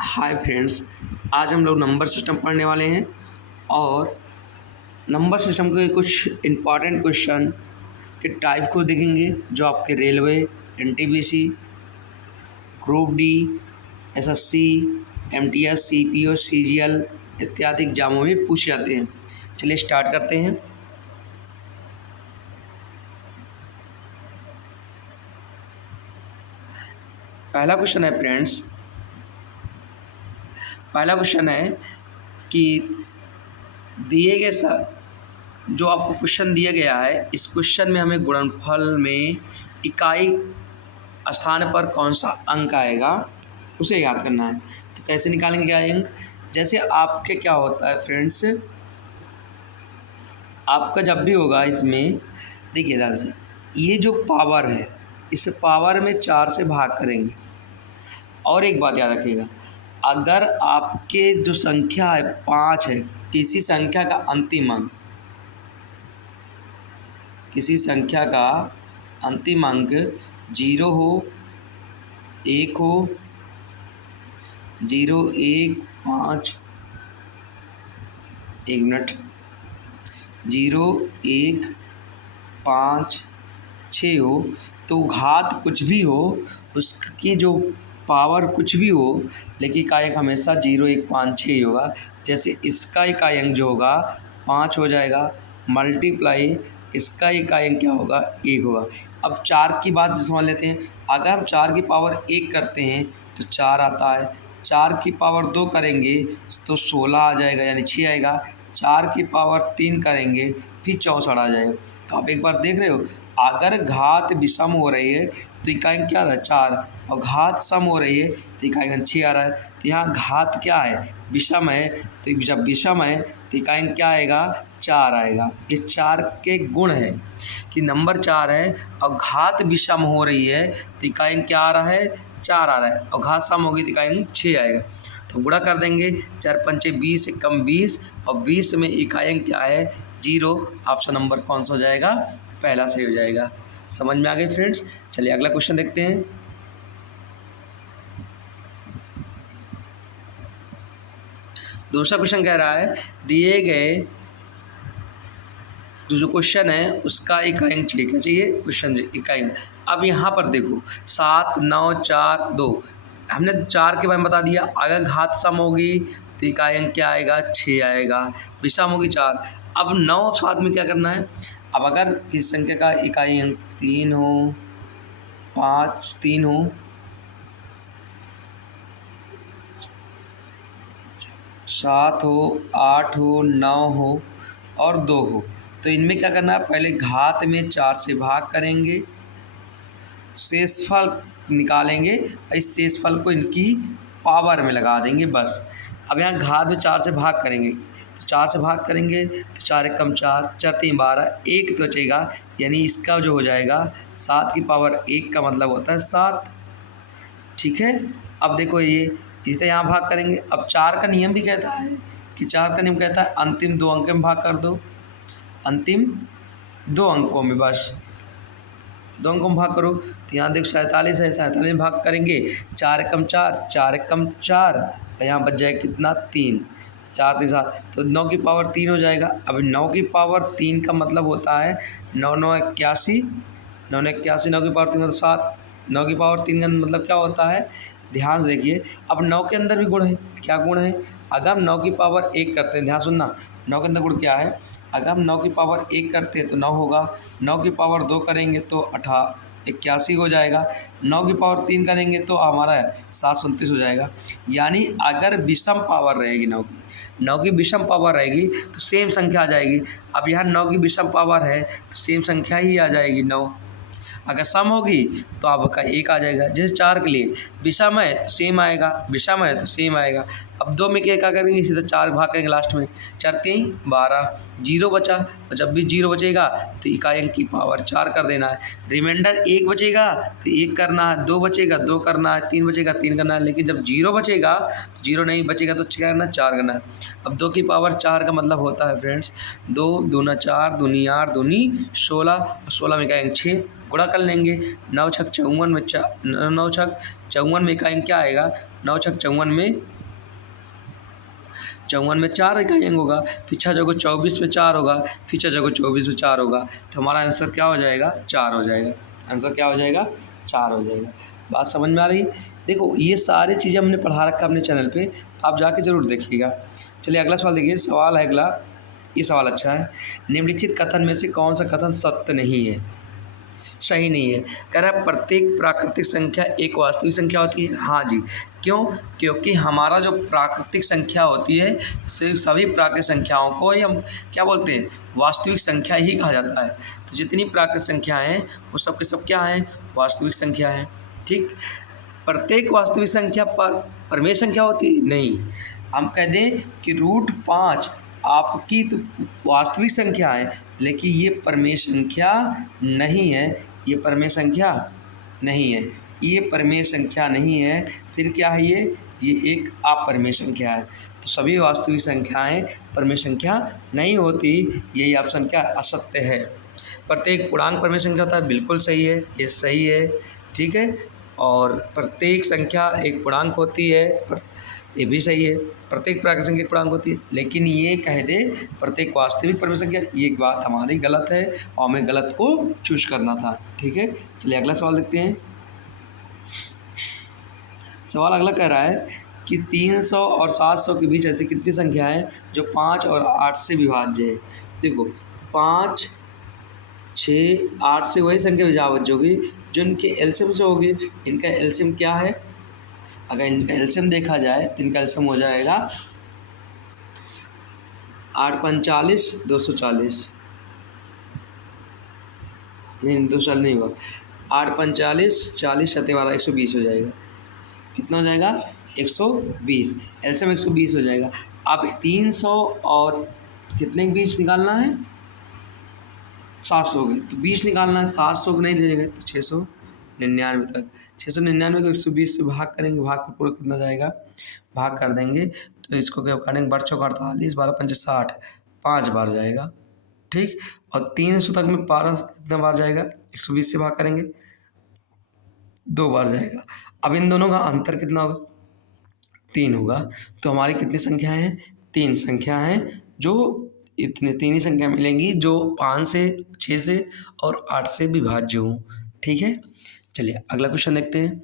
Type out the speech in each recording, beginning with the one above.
Hi friends, आज हम लोग नंबर सिस्टम पढ़ने वाले हैं और नंबर सिस्टम के कुछ इम्पॉर्टेंट क्वेश्चन के टाइप को देखेंगे जो आपके railway, NTPC, group D, SSC, MTS, CPO, CGL इत्यादि एग्जामों में पूछे जाते हैं। चलिए स्टार्ट करते हैं। पहला क्वेश्चन है फ्रेंड्स, पहला क्वेश्चन है कि दिए गए जो आपको क्वेश्चन दिया गया है, इस क्वेश्चन में हमें गुणनफल में इकाई स्थान पर कौन सा अंक आएगा उसे याद करना है। तो कैसे निकालेंगे क्या अंक? जैसे आपके क्या होता है फ्रेंड्स, आपका जब भी होगा इसमें देखिए ध्यान से, ये जो पावर है इस पावर में 4 से भाग करेंगे। और एक बात याद रखिएगा, अगर आपके जो संख्या है 5 है, किसी संख्या का अंतिम अंक, किसी संख्या का अंतिम अंक 0 हो, 1 हो, 0, 1, 5, 1 मिनट, 0, 1, 5, 6 हो, तो घात कुछ भी हो, उसकी जो पावर कुछ भी हो, लेकिन इकाई हमेशा 0, 1, 5, 6 ही होगा। जैसे इसका इकाई अंक जो होगा 5 हो जाएगा, मल्टीप्लाई इसका इकाई अंक क्या होगा 1 होगा। अब 4 की बात समझ लेते हैं। अगर हम 4 की पावर 1 करते हैं तो 4 आता है, 4 की पावर 2 करेंगे तो 16 आ जाएगा यानी 6 आएगा, 4 की पावर 3 करेंगे फिर 64 आ जाएगा। तो आप एक बार देख रहे हो, अगर घात विषम हो रही है तो इकाई अंक क्या आ रहा है 4, और घात सम हो रही है तो इकाई अंक 6 आ रहा है। तो यहाँ घात क्या है विषम है, तो जब विषम है तो इकाई अंक क्या आएगा 4 आएगा। ये 4 के गुण है कि नंबर 4 है और घात विषम हो रही है तो इकाई अंक क्या आ रहा है 4 आ रहा है, और घात सम होगी तो इकाई अंक 6 आएगा। तो गुणा कर देंगे, 4 पंचे 20 से कम 20, और 20 में इकाई अंक क्या है 0। ऑप्शन नंबर कौन सा हो जाएगा? पहला सही हो जाएगा। समझ में आ गए फ्रेंड्स? चलिए अगला क्वेश्चन देखते हैं। दूसरा क्वेश्चन कह रहा है दिए गए जो क्वेश्चन है उसका इकाई अंक चाहिए। क्या चाहिए? क्वेश्चन इकाई अंक। अब यहाँ पर देखो 7, 9, 4, 2, हमने 4 के बारे में बता दिया। अगर घात सम होगी तो इकाई अंक क्या आएगा 6 आएगा, विषम होगी 4। अब 9 7 में क्या करना है? अब अगर किसी संख्या का इकाई अंक 3 हो, 5, 3 हो, 7 हो, 8 हो, 9 हो और 2 हो, तो इनमें क्या करना है? पहले घात में 4 से भाग करेंगे, शेषफल निकालेंगे, इस शेषफल को इनकी पावर में लगा देंगे बस। अब यहाँ घात में 4 से भाग करेंगे, तो 4 से भाग करेंगे तो 4 एक कम 4, 4 3 12, 1 तो बचेगा, यानी इसका जो हो जाएगा 7 की पावर 1 का मतलब होता है 7। ठीक है, अब देखो ये इसे यहाँ भाग करेंगे। अब 4 का नियम भी कहता है कि 4 का नियम कहता है अंतिम 2 अंक में भाग कर दो, अंतिम 2 अंकों में, बस 2 अंकों में भाग करो। तो यहाँ देखो 47 है, 47 में भाग करेंगे, 4 एकम 4, 4 एकम 4, और यहाँ बच जाएगा कितना 3, 4 3 7, तो 9 की पावर 3 हो जाएगा। अब 9 की पावर 3 का मतलब होता है 9 9 81, 9 9 81, 9 की पावर 3 मतलब 7, 9 की पावर 3 का मतलब क्या होता है? ध्यान से देखिए, अब 9 के अंदर भी गुण है। क्या गुण है? अगर हम 9 की पावर 1 करते हैं, ध्यान सुनना, 9 के अंदर गुण क्या है? अगर हम 9 की पावर 1 करते हैं तो 9 होगा, 9 की पावर 2 करेंगे तो 81 हो जाएगा, 9 की पावर 3 करेंगे तो हमारा 729 हो जाएगा। यानी अगर विषम पावर रहेगी 9 की विषम पावर रहेगी तो सेम संख्या आ जाएगी। अब यहाँ 9 की विषम पावर है तो सेम संख्या ही आ जाएगी 9। अगर सम होगी तो आपका 1 आ जाएगा। जैसे 4 के लिए विषम है तो सेम आएगा, विषम है तो सेम आएगा। अब 2 में क्या करेंगे? सीधा 4 भाग करेंगे लास्ट में, 4 3 12, 0 बचा, और जब भी 0 बचेगा तो इकाई अंक की पावर 4 कर देना है। रिमाइंडर 1 बचेगा तो 1 करना है, 2 बचेगा 2 करना है, 3 बचेगा 3 करना है। लेकिन जब 0 बचेगा तो 0 नहीं बचेगा तो क्या करना है? 4 करना है। अब 2 की पावर 4 का मतलब होता है फ्रेंड्स 2 दूना 4, दूनी 8, दूनी 16, 16 में इकाई अंक 6, गुणा कर लेंगे। 9 छक 54 में 9 छक 54 में इकाई क्या आएगा, 9 छक 54 में 4 इकाई अंक होगा। फिर 6 जगह 24 में 4 होगा, फिर 6 जगह 24 में 4 होगा, तो हमारा आंसर क्या हो जाएगा, 4 हो जाएगा। आंसर क्या हो जाएगा, 4 हो जाएगा। बात समझ में आ रही? देखो ये सारी चीज़ें हमने पढ़ा रखा अपने चैनल पे, आप जाके ज़रूर देखिएगा। चलिए अगला सवाल देखिए, सवाल है अगला, ये सवाल अच्छा है। निम्नलिखित कथन में से कौन सा कथन सत्य नहीं है, सही नहीं है? कह रहा है प्रत्येक प्राकृतिक संख्या एक वास्तविक संख्या होती है। हाँ जी, क्यों? क्योंकि हमारा जो प्राकृतिक संख्या होती है, सिर्फ सभी प्राकृतिक संख्याओं को ही हम क्या बोलते हैं, वास्तविक संख्या ही कहा जाता है। तो जितनी प्राकृतिक संख्याएं हैं वो सब के सब क्या हैं, वास्तविक संख्या हैं। ठीक, प्रत्येक वास्तविक संख्या पर परमेय संख्या होती है? नहीं। हम कह दें कि √5 आपकी तो वास्तविक संख्या है, लेकिन ये परमेय संख्या नहीं है, ये परमेय संख्या नहीं है, ये परमेय संख्या नहीं है। फिर क्या है ये एक अपरमेय संख्या है। तो सभी वास्तविक संख्याएं परमेय संख्या नहीं होती, यही ऑप्शन क्या असत्य है। प्रत्येक पूर्णांक परमेय संख्या होता है, बिल्कुल सही है, ये सही है। ठीक है, और प्रत्येक संख्या एक पूर्णांक होती है, ये भी सही है। प्रत्येक प्राकृतिक संख्या एक पूर्णांक होती है, लेकिन ये कह दे प्रत्येक वास्तविक परमेय संख्या, ये बात हमारी गलत है और हमें गलत को चूज करना था। ठीक है, चलिए अगला सवाल देखते हैं। सवाल अगला कह रहा है कि 300 और 700 के बीच ऐसी कितनी संख्या है जो 5 और 8 से विभाज्य है। देखो 5, 6, 8 से वही संख्या विभाज्य होगी जो इनके एलसीएम से होगी। इनका एलसीएम क्या है, अगर इनका एलसीएम देखा जाए तो इनका एलसीएम हो जाएगा 8 5 40, 240, नहीं 240 नहीं होगा, 8 5 40, 40 7 12 120 हो जाएगा। कितना हो जाएगा, 120। एलसीएम 120 हो जाएगा। अब 300 और कितने के बीच निकालना है, 700 के, तो 20 निकालना है। 700 को नहीं ले लेंगे तो 699 तक, 699 को 120 से भाग करेंगे, भाग के पूरा कितना जाएगा, भाग कर देंगे तो इसको क्या करेंगे, 12 चौक 48, 12 पंचे 60, 5 बार जाएगा। ठीक, और 300 तक में 12 कितना बार जाएगा, 120 से भाग करेंगे 2 बार जाएगा। अब इन दोनों का अंतर कितना होगा, 3 होगा। तो हमारी कितनी संख्याएं हैं, 3 संख्या हैं, जो इतने 3 ही संख्या मिलेंगी जो 5 से 6 से और 8 से विभाज्य हों। ठीक है, चलिए अगला क्वेश्चन देखते हैं।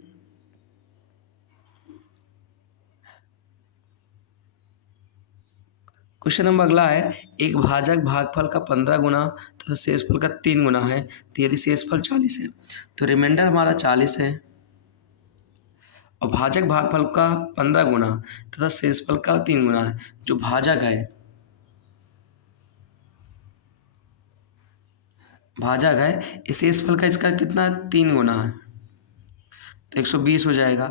क्वेश्चन नंबर अगला है, एक भाजक भागफल का 15 गुना तथा शेषफल का 3 गुना है, तो यदि शेषफल 40 है तो रिमाइंडर हमारा 40 है, और भाजक भागफल का 15 गुना तथा शेषफल का 3 गुना है। जो भाजक है, भाजक है, इस शेषफल का इसका कितना 3 गुना है, तो 120 हो जाएगा।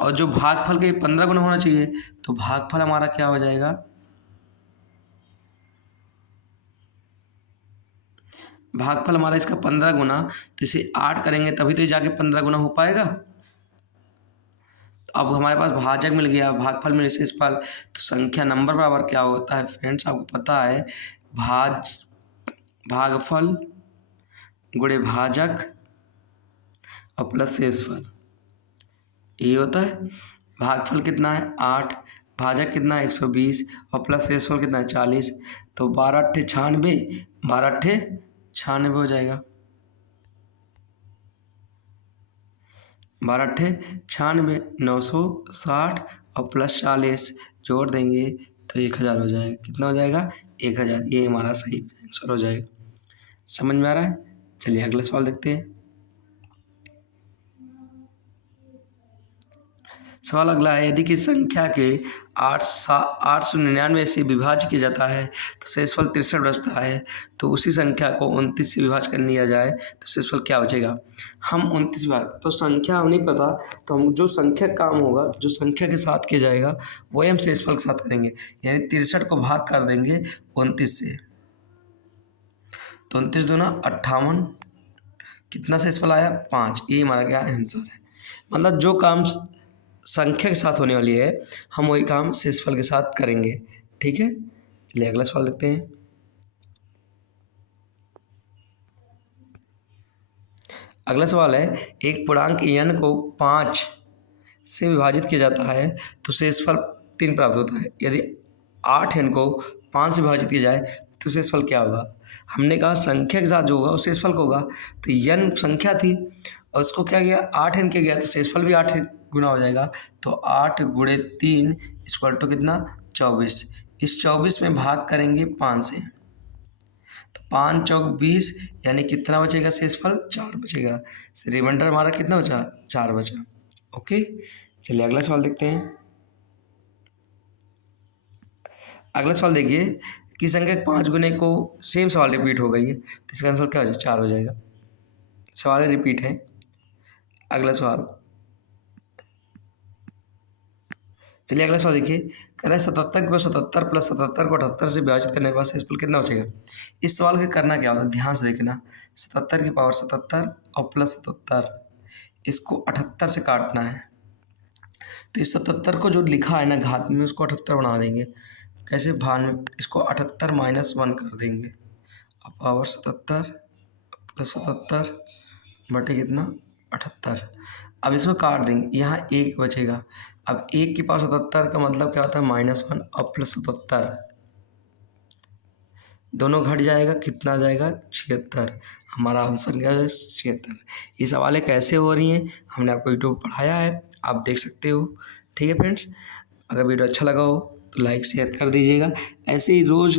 और जो भागफल के 15 गुना होना चाहिए, तो भागफल हमारा क्या हो जाएगा, भागफल हमारा इसका 15 गुना, तो इसे 8 करेंगे तभी तो ये जाके 15 गुना हो पाएगा। अब हमारे पास भाजक मिल गया, भागफल मिल गया, शेषफल, तो संख्या नंबर बराबर क्या होता है फ्रेंड्स, आपको पता है, भागफल गुणे भाजक और प्लस शेषफल, ये होता है। भागफल कितना है 8, भाजक कितना है 120 और प्लस शेषफल कितना है 40, तो 12 अट्ठे 96, 12 अट्ठे 96 हो जाएगा, 12 अट्ठे 96, 960 और प्लस 40 जोड़ देंगे तो 1000 हो जाएगा। कितना हो जाएगा, 1000, ये हमारा सही आंसर हो जाएगा। समझ में आ रहा है? चलिए अगला सवाल देखते हैं। सवाल अगला है, यदि किसी संख्या के 899 से विभाज्य किया जाता है तो शेषफल 63 बचता है, तो उसी संख्या को 29 से विभाज्य कर लिया जाए तो शेषफल क्या बचेगा। हम 29 भाग, तो संख्या हम नहीं पता, तो हम जो संख्या काम होगा, जो संख्या के साथ किया जाएगा वही हम शेषफल के साथ करेंगे। यानी 63 को भाग कर देंगे 29 से, तो 29 दूना 58, कितना शेषफल आया 5, ये हमारा क्या आंसर है। मतलब जो काम संख्या के साथ होने वाली है हम वही काम शेषफल के साथ करेंगे। ठीक है, चलिए अगला सवाल देखते हैं। अगला सवाल है, एक पूर्णांक n को 5 से विभाजित किया जाता है तो शेषफल 3 प्राप्त होता है। यदि 8n को 5 से विभाजित किया जाए तो शेषफल क्या होगा? हमने कहा संख्या के साथ जो होगा वो शेषफल का होगा। तो n संख्या थी और उसको क्या किया, 8n के गया तो शेषफल भी 8 गुना हो जाएगा। तो 8 गुणे 3 इक्वल टू कितना, 24। इस 24 में भाग करेंगे 5 से, तो 5 चौक 20, यानी कितना बचेगा शेषफल, 4 बचेगा। रिमाइंडर हमारा कितना बचा, 4 बचा। ओके, चलिए अगला सवाल देखते हैं। अगला सवाल देखिए कि संख्या 5 गुने को, सेम सवाल रिपीट हो गई है तो इसका आंसर क्या हो जाएगा, 4 हो जाएगा। सवाल रिपीट है। अगला सवाल, चलिए अगला सवाल देखिए, कह रहा है 77 प्लस 77 प्लस 77 को 78 से विभाजित करने के बाद शेषफल कितना बचेगा। इस सवाल का करना क्या होता है, ध्यान से देखना। 77 की पावर 77 और प्लस 77, इसको 78 से काटना है। तो इस 77 को जो लिखा है ना घात में, उसको 78 बना देंगे। कैसे, भान में इसको 78 माइनस 1 कर देंगे और पावर 77 प्लस 77 बटे कितना, 78। अब इसको काट देंगे, यहाँ 1 बचेगा। अब 1 की पावर 77 का मतलब क्या होता है, -1 और प्लस 77, दोनों घट जाएगा, कितना आ जाएगा, 76। हमारा आंसर क्या है, 76। ये सवालें कैसे हो रही हैं हमने आपको यूट्यूब पढ़ाया है, आप देख सकते हो। ठीक है फ्रेंड्स, अगर वीडियो अच्छा लगा हो तो लाइक शेयर कर दीजिएगा। ऐसे ही रोज़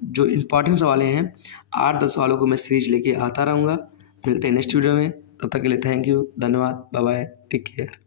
जो इम्पॉर्टेंट सवालें हैं 8-10 सवालों को मैं सीरीज लेके आता रहूँगा। मिलते हैं नेक्स्ट वीडियो में, तब तक के लिए थैंक यू, धन्यवाद, बाय बाय, टेक केयर।